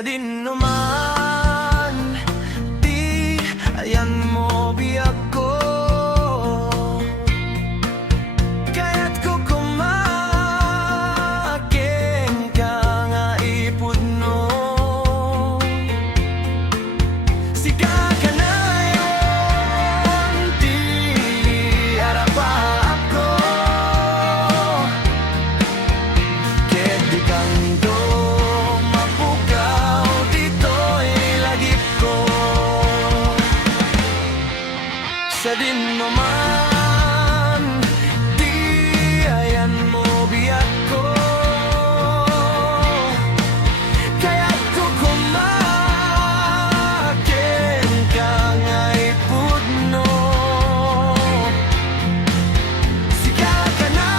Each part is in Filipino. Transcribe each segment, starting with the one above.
Sa dinuman, di ayan mo biyak ko. Kaya't ko kumakin ka nga ipudno. Sika ka na yun, di arapa ako. Kaya't di kang sa dinuman, di ayan mo biyak ko. Kaya't ko kumakin ka nga ipudno. Sika ka na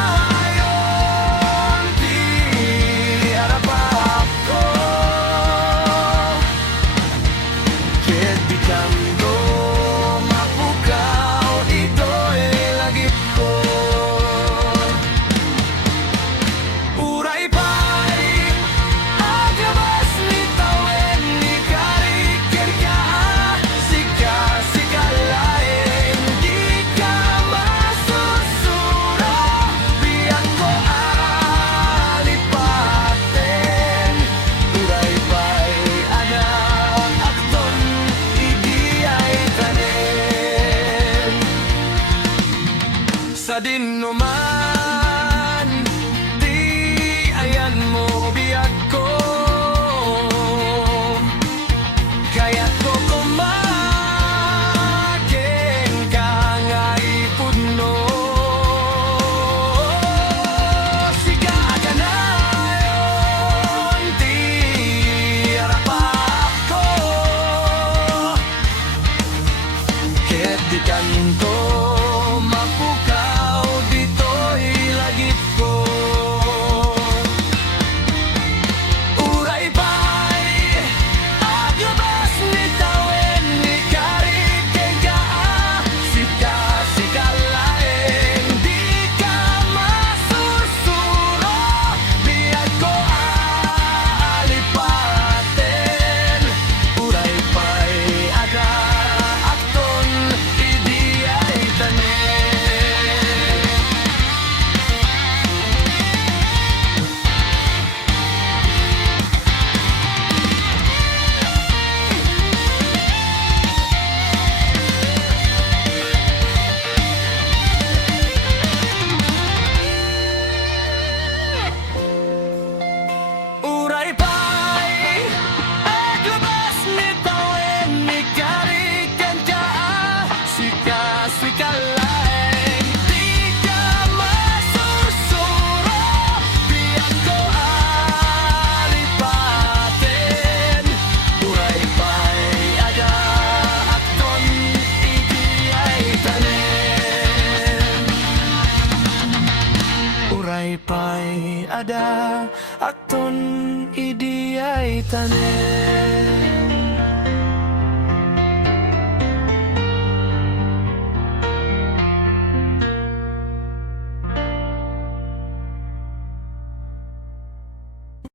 yun, di arapa ako. Kaya't di kang sa dinuman, di ayan mo biyak ko. Kaya't ko kumakin ka nga ipudno. Sika ka na yun, di arapa ako. Kaya't di kanto pay ada akton idi ay tanen.